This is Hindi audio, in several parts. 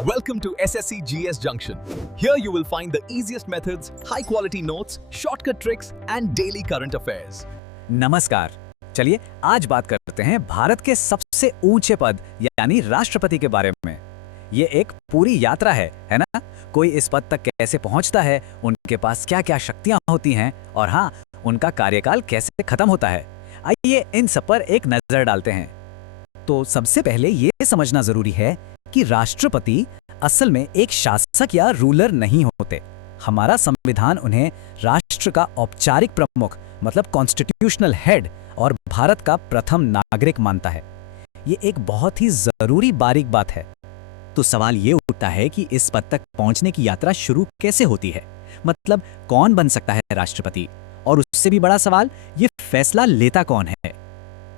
Welcome to SSC GS Junction. Here you will find the easiest methods, high quality notes, shortcut tricks and daily current affairs. नमस्कार। चलिए आज बात करते हैं भारत के सबसे ऊंचे पद यानी राष्ट्रपति के बारे में। ये एक पूरी यात्रा है ना? कोई इस पद तक कैसे पहुंचता है, उनके पास क्या-क्या शक्तियां होती हैं और हाँ, उनका कार्यकाल कैसे खत्म होता है। आइए इन सब पर एक नजर डालते हैं। तो सबसे पहले ये समझना जरूरी है कि राष्ट्रपति असल में एक शासक या रूलर नहीं होते। हमारा संविधान उन्हें राष्ट्र का औपचारिक प्रमुख मतलब कॉन्स्टिट्यूशनल हेड और भारत का प्रथम नागरिक मानता है। ये एक बहुत ही जरूरी बारीक बात है। तो सवाल ये उठता है कि इस पद तक पहुंचने की यात्रा शुरू कैसे होती है, मतलब कौन बन सकता है राष्ट्रपति, और उससे भी बड़ा सवाल ये फैसला लेता कौन है।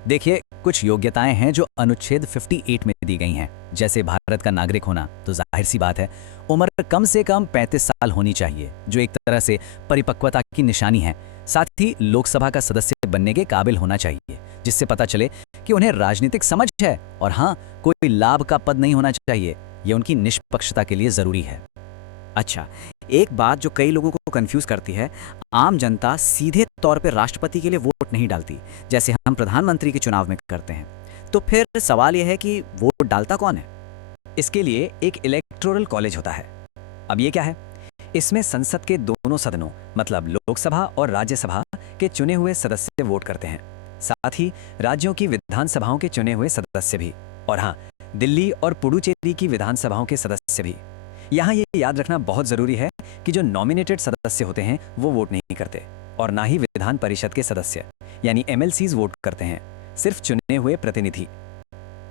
देखिए, कुछ योग्यताएं हैं जो अनुच्छेद 58 में दी गई हैं, जैसे भारत का नागरिक होना, तो जाहिर सी बात है उम्र कम से कम 35 साल होनी चाहिए, जो एक तरह से परिपक्वता की निशानी है। साथ ही लोकसभा का सदस्य बनने के काबिल होना चाहिए, जिससे पता चले कि उन्हें राजनीतिक समझ है। और हाँ, कोई लाभ का पद नहीं होना चाहिए, ये उनकी निष्पक्षता के लिए जरूरी है। अच्छा, एक बात जो कई लोगों को कंफ्यूज करती है, आम जनता सीधे तौर पर राष्ट्रपति के लिए वोट नहीं डालती, जैसे हम प्रधानमंत्री के चुनाव में करते हैं। तो फिर सवाल यह है कि वोट डालता कौन है? इसके लिए एक इलेक्टोरल कॉलेज होता है। अब ये क्या है? इसमें संसद के दोनों सदनों मतलब लोकसभा और राज्यसभा के चुने हुए सदस्य वोट करते हैं, साथ ही राज्यों की विधानसभाओं के चुने हुए सदस्य भी, और हाँ, दिल्ली और पुडुचेरी की विधानसभाओं के सदस्य भी। यहाँ ये याद रखना बहुत जरूरी है कि जो नॉमिनेटेड सदस्य होते हैं वो वोट नहीं करते, और ना ही विधान परिषद के सदस्य यानी MLCs वोट करते हैं, सिर्फ चुने हुए प्रतिनिधि।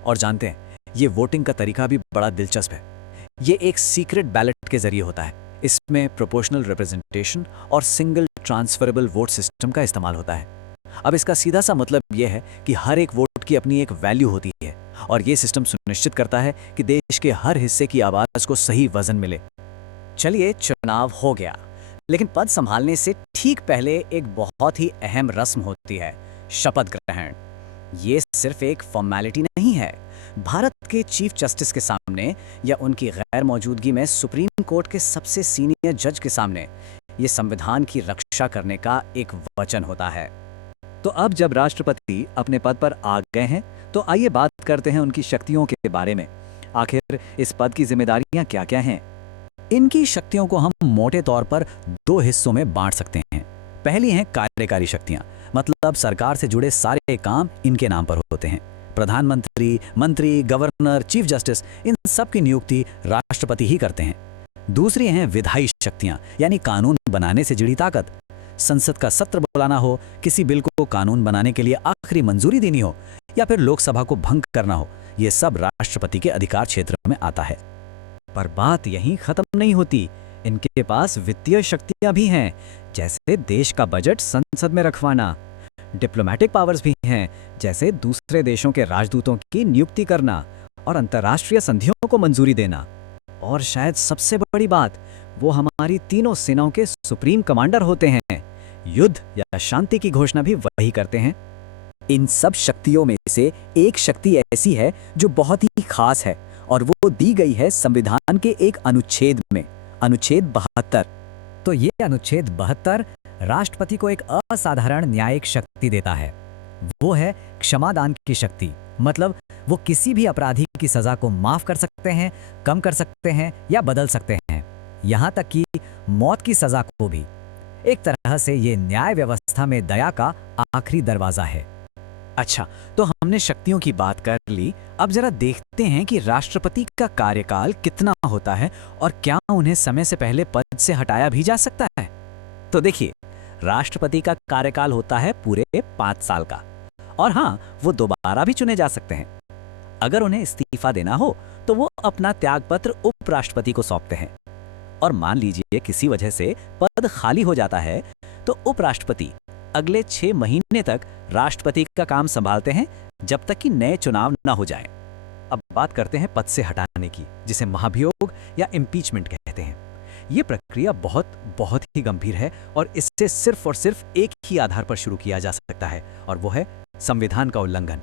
और जानते हैं, ये वोटिंग का तरीका भी बड़ा दिलचस्प है। ये एक सीक्रेट बैलेट के जरिए होता है। इसमें प्रोपोर्शनल रिप्रेजेंटेशन और सिंगल ट्रांसफरेबल वोट सिस्टम का इस्तेमाल होता है। अब इसका सीधा सा मतलब यह है कि हर एक वोट की अपनी एक वैल्यू होती है, और ये सिस्टम सुनिश्चित करता है कि देश के हर हिस्से की आवाज को सही वजन मिले। चलिए, चुनाव हो गया, लेकिन पद संभालने से ठीक पहले एक बहुत ही अहम रस्म होती है, शपथ ग्रहण। ये सिर्फ एक फॉर्मेलिटी नहीं है। भारत के चीफ जस्टिस के सामने या उनकी गैर मौजूदगी में सुप्रीम कोर्ट के सबसे सीनियर जज के सामने ये संविधान की रक्षा करने का एक वचन होता है। तो अब जब राष्ट्रपति अपने पद पर आ गए हैं, तो आइए बात करते हैं उनकी शक्तियों के बारे में। आखिर इस पद की जिम्मेदारियां क्या-क्या हैं? इनकी शक्तियों को हम मोटे तौर पर दो हिस्सों में बांट सकते हैं। पहली हैं कार्यकारी शक्तियां, मतलब सरकार से जुड़े सारे काम इनके नाम पर होते हैं। प्रधानमंत्री, मंत्री, गवर्नर, चीफ जस्टिस, इन सब की नियुक्ति राष्ट्रपति ही करते हैं। दूसरी हैं विधायी शक्तियां, यानी कानून बनाने से जुड़ी ताकत। संसद का सत्र बुलाना हो, किसी बिल को कानून बनाने के लिए आखिरी मंजूरी देनी हो, या फिर लोकसभा को भंग करना हो, ये सब राष्ट्रपति के अधिकार क्षेत्र में आता है। पर बात यहीं खत्म नहीं होती। इनके पास वित्तीय शक्तियां भी हैं, जैसे देश का बजट संसद में रखवाना। डिप्लोमेटिक पावर्स भी हैं, जैसे दूसरे देशों के राजदूतों की नियुक्ति करना और अंतर्राष्ट्रीय संधियों को मंजूरी देना। और शायद सबसे बड़ी बात, वो हमारी तीनों सेनाओं के सुप्रीम कमांडर होते हैं। युद्ध या शांति की घोषणा भी वही करते हैं। इन सब शक्तियों में से एक शक्ति ऐसी है जो बहुत ही खास है, और वो दी गई है संविधान के एक अनुच्छेद में, अनुच्छेद 72। तो ये अनुच्छेद 72 राष्ट्रपति को एक असाधारण न्यायिक शक्ति देता है। वो है क्षमादान की शक्ति, मतलब वो किसी भी अपराधी की सजा को माफ कर सकते हैं, कम कर सकते हैं या बदल सकते हैं, यहाँ तक कि मौत की सजा को भी। एक तरह से ये न्याय व्यवस्था में दया का आखिरी दरवाजा है। अच्छा, तो हमने शक्तियों की बात कर ली। अब जरा देखते हैं कि राष्ट्रपति का कार्यकाल कितना होता है और क्या उन्हें समय से पहले पद से हटाया भी जा सकता है। तो देखिए, राष्ट्रपति का कार्यकाल होता है पूरे 5 साल का, और हाँ, वो दोबारा भी चुने जा सकते हैं। अगर उन्हें इस्तीफा देना हो तो वो अपना त्यागपत्र उपराष्ट्रपति को सौंपते हैं, और मान लीजिए किसी वजह से पद खाली हो जाता है तो उपराष्ट्रपति अगले 6 महीने तक राष्ट्रपति का काम संभालते हैं, जब तक कि नए चुनाव न हो जाएं। अब बात करते हैं पद से हटाने की, जिसे महाभियोग या इम्पीचमेंट कहते हैं। ये प्रक्रिया बहुत ही गंभीर है, और इससे सिर्फ और सिर्फ एक ही आधार पर शुरू किया जा सकता है, और वो है संविधान का उल्लंघन।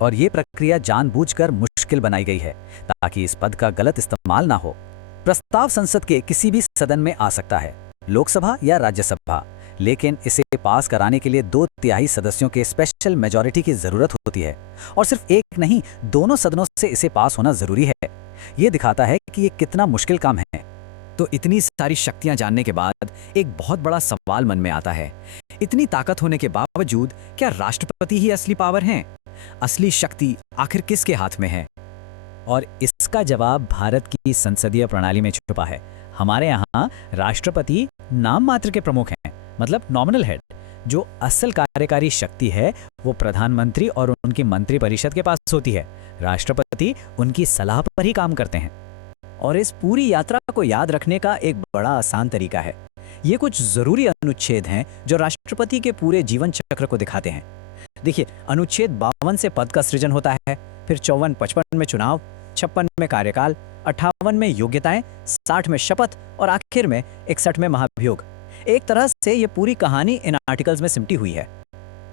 और ये प्रक्रिया जानबूझकर मुश्किल बनाई गई है ताकि इस पद का गलत इस्तेमाल ना हो। प्रस्ताव संसद के किसी भी सदन में आ सकता है, लोकसभा या राज्यसभा, लेकिन इसे पास कराने के लिए 2/3 सदस्यों के स्पेशल मेजॉरिटी की जरूरत होती है और सिर्फ एक नहीं, दोनों सदनों से इसे पास होना जरूरी है। ये दिखाता है कि ये कितना मुश्किल काम है। तो इतनी सारी शक्तियां जानने के बाद एक बहुत बड़ा सवाल मन में आता है, इतनी ताकत होने के बावजूद क्या राष्ट्रपति ही असली पावर हैं? असली शक्ति आखिर किसके हाथ में है? और इसका जवाब भारत की संसदीय प्रणाली में छुपा है। हमारे यहाँ राष्ट्रपति नाम मात्र के प्रमुख हैं, मतलब नॉमिनल हेड। जो असल कार्यकारी शक्ति है वो प्रधानमंत्री और उनकी मंत्रिपरिषद के पास होती है। राष्ट्रपति उनकी सलाह पर ही काम करते हैं। और इस पूरी यात्रा को याद रखने का एक बड़ा आसान तरीका है। ये कुछ जरूरी अनुच्छेद हैं जो राष्ट्रपति के पूरे जीवन चक्र को दिखाते हैं। देखिए, अनुच्छेद 52 से पद का सृजन होता है, फिर 54-55 में चुनाव, 56 में कार्यकाल, 58 में योग्यताएं, 60 में शपथ और आखिर में 61 में महाभियोग। एक तरह से ये पूरी कहानी इन आर्टिकल्स में सिमटी हुई है।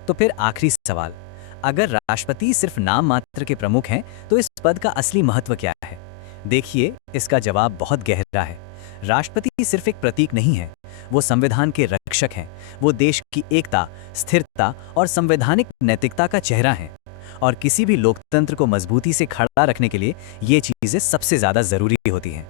तो फिर आखिरी सवाल, अगर राष्ट्रपति सिर्फ नाम मात्र के प्रमुख हैं तो इस पद का असली महत्व क्या है? देखिए, इसका जवाब बहुत गहरा है। राष्ट्रपति सिर्फ एक प्रतीक नहीं है, वो संविधान के रक्षक हैं। वो देश की एकता, स्थिरता और संवैधानिक नैतिकता का चेहरा है। और किसी भी लोकतंत्र को मजबूती से खड़ा रखने के लिए ये चीजें सबसे ज्यादा जरूरी होती हैं।